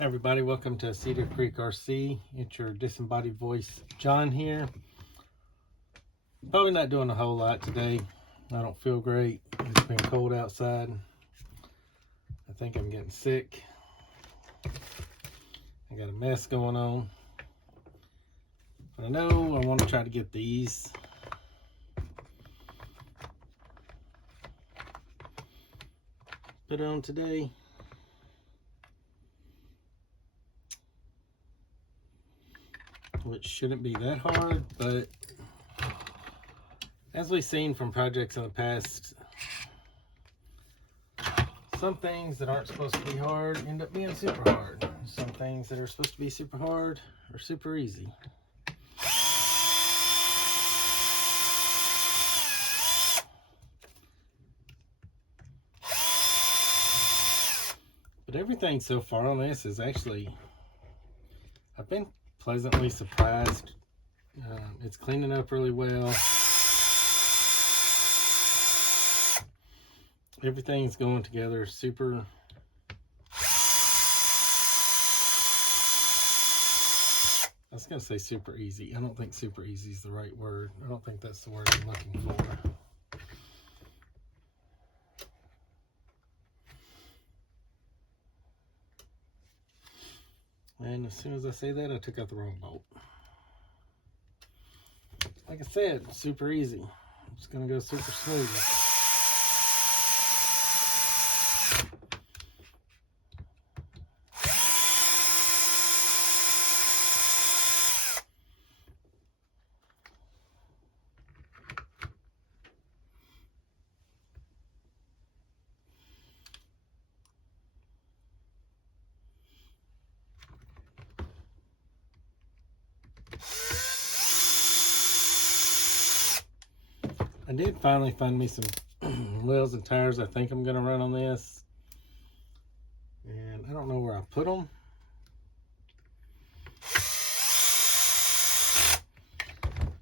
Hey everybody, welcome to Cedar Creek RC. It's your disembodied voice, John here. Probably not doing a whole lot today. I don't feel great. It's been cold outside. I think I'm getting sick. I got a mess going on. But I know I want to try to get these. Put on today. Which shouldn't be that hard, but as we've seen from projects in the past, some things that aren't supposed to be hard end up being super hard. Some things that are supposed to be super hard are super easy. But everything so far on this is actually, I've been pleasantly surprised. It's cleaning up really well. Everything's going together super. I was going to say super easy. I don't think super easy is the right word. I don't think that's the word I'm looking for. And as soon as I say that, I took out the wrong bolt. Like I said, super easy. It's going to go super smooth. I did finally find me some wheels and tires I think I'm going to run on this. And I don't know where I put them.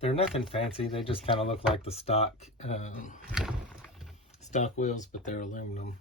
They're nothing fancy. They just kind of look like the stock wheels, but they're aluminum.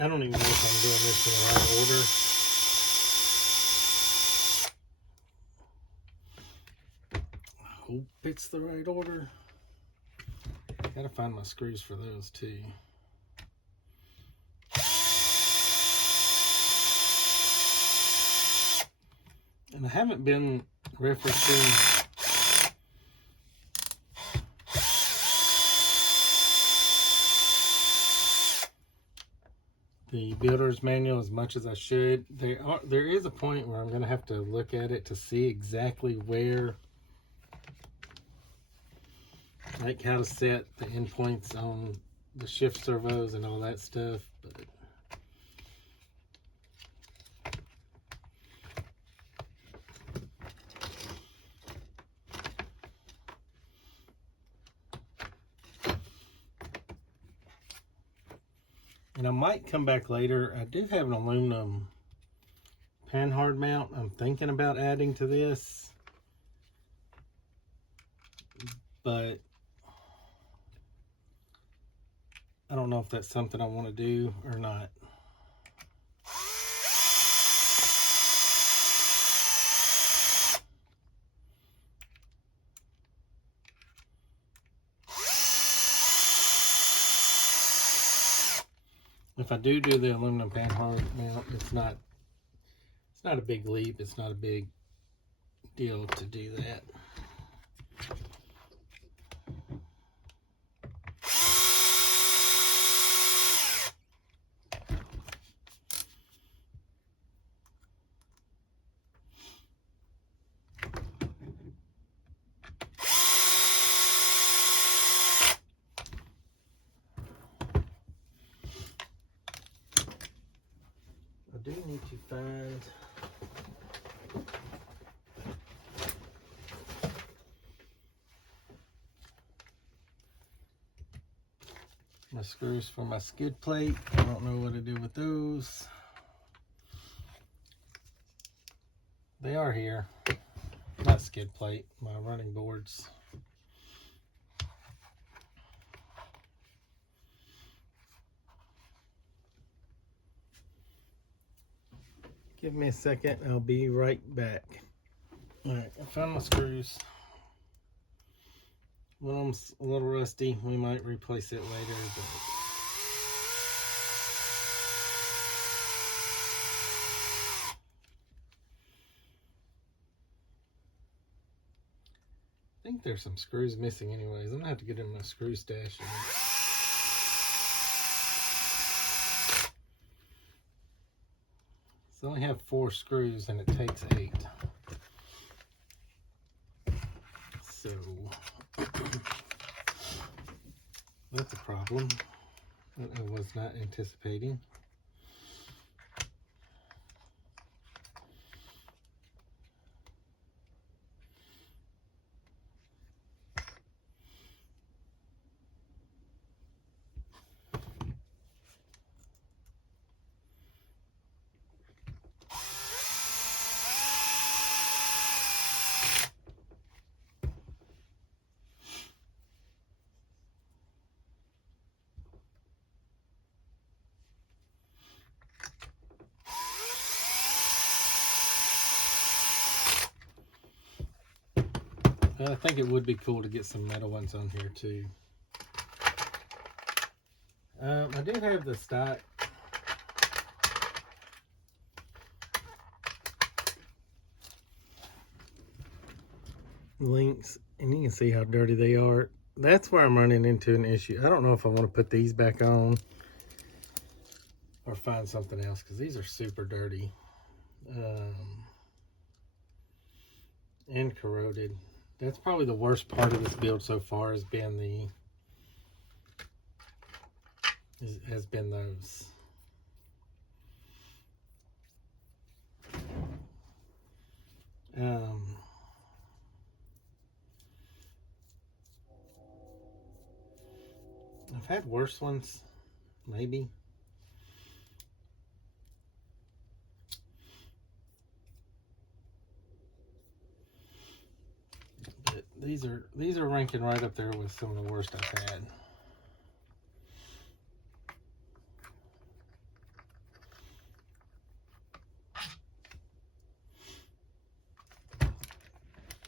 I don't even know if I'm doing this in the right order. I hope it's the right order. Gotta find my screws for those too. And I haven't been referencing the builder's manual as much as I should. There is a point where I'm going to have to look at it to see exactly where, like how to set the endpoints on the shift servos and all that stuff. But and I might come back later. I do have an aluminum panhard mount I'm thinking about adding to this, but I don't know if that's something I want to do or not. If I do the aluminum panhard mount, it's not a big leap. It's not a big deal to do that. do need to find my screws for my skid plate. I don't know what to do with those. They are here. Not skid plate, my running boards. Give me a second, I'll be right back. Alright, I found my screws. One of them's a little rusty. We might replace it later, but I think there's some screws missing anyways. I'm gonna have to get in my screw stash. So I only have 4 screws and it takes 8. So that's a problem that I was not anticipating. I think it would be cool to get some metal ones on here too. I do have the stock links, and you can see how dirty they are. That's where I'm running into an issue. I don't know if I want to put these back on or find something else, because these are super dirty and corroded. That's probably the worst part of this build so far, has been those. I've had worse ones, maybe. But these are ranking right up there with some of the worst I've had.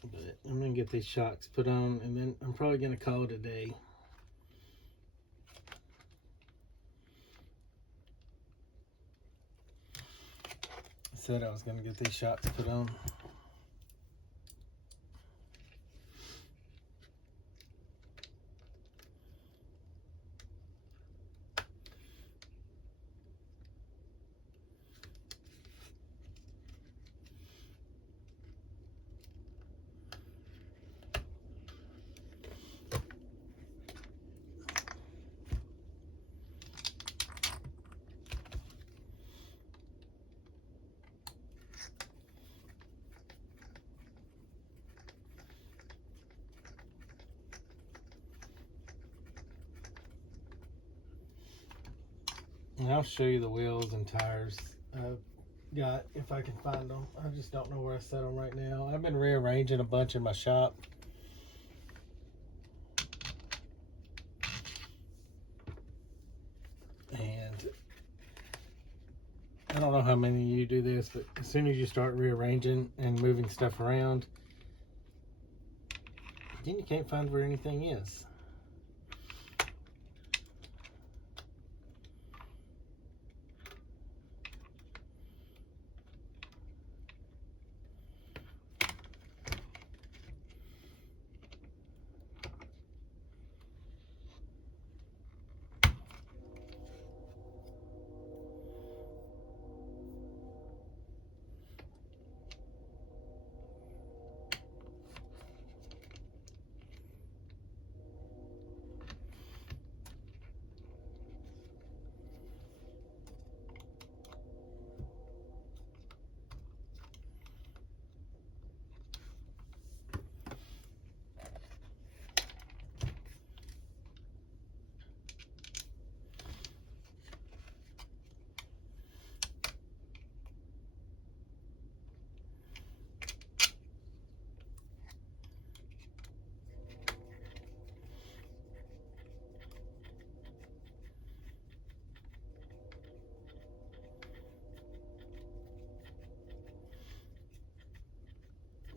But I'm gonna get these shocks put on, and then I'm probably gonna call it a day. I said I was gonna get these shocks put on. And I'll show you the wheels and tires I've got if I can find them. I just don't know where I set them right now. I've been rearranging a bunch in my shop. And I don't know how many of you do this, but as soon as you start rearranging and moving stuff around, then you can't find where anything is.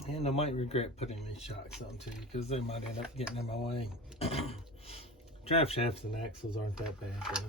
And I might regret putting these shocks on too, because they might end up getting in my way. Drive shafts and axles aren't that bad though.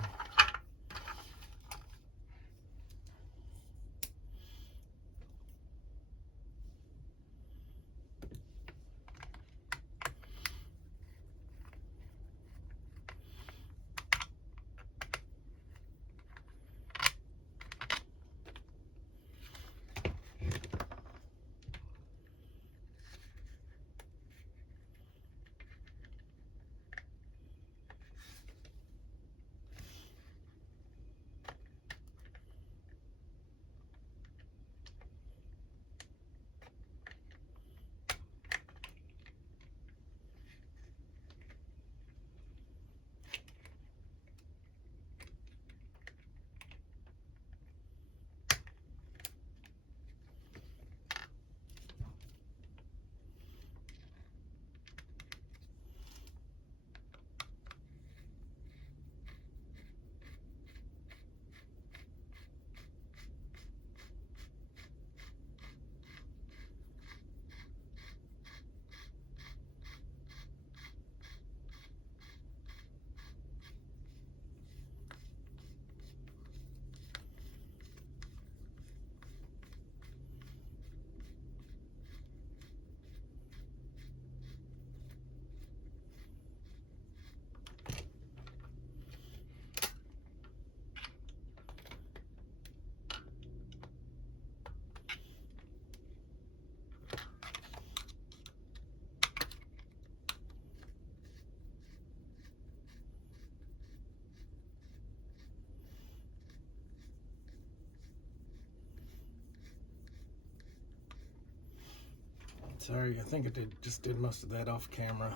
Sorry, I think I just did most of that off camera.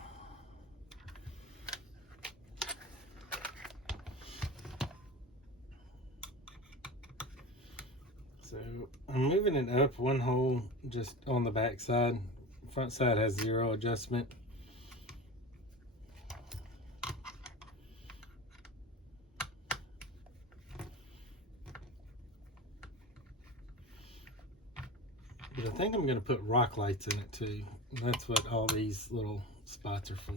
So I'm moving it up one hole just on the back side. Front side has 0 adjustment. But I think I'm going to put rock lights in it too. That's what all these little spots are for.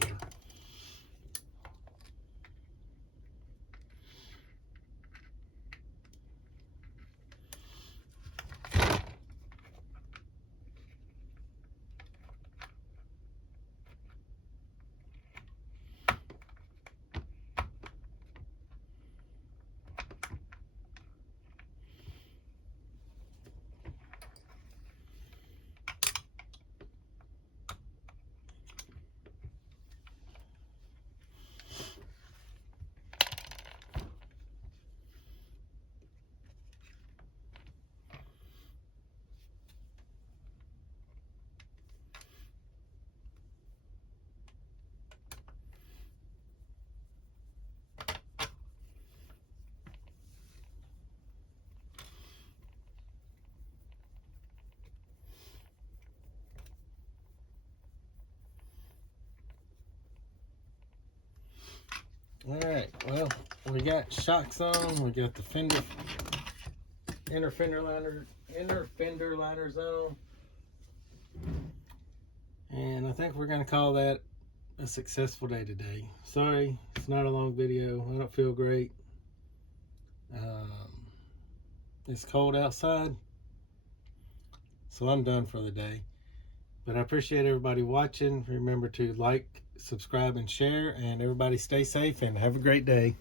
Alright, well, we got shocks on, we got the inner fender liners on. And I think we're going to call that a successful day today. Sorry, it's not a long video. I don't feel great. It's cold outside, so I'm done for the day. But I appreciate everybody watching. Remember to like, subscribe, and share. And everybody stay safe and have a great day.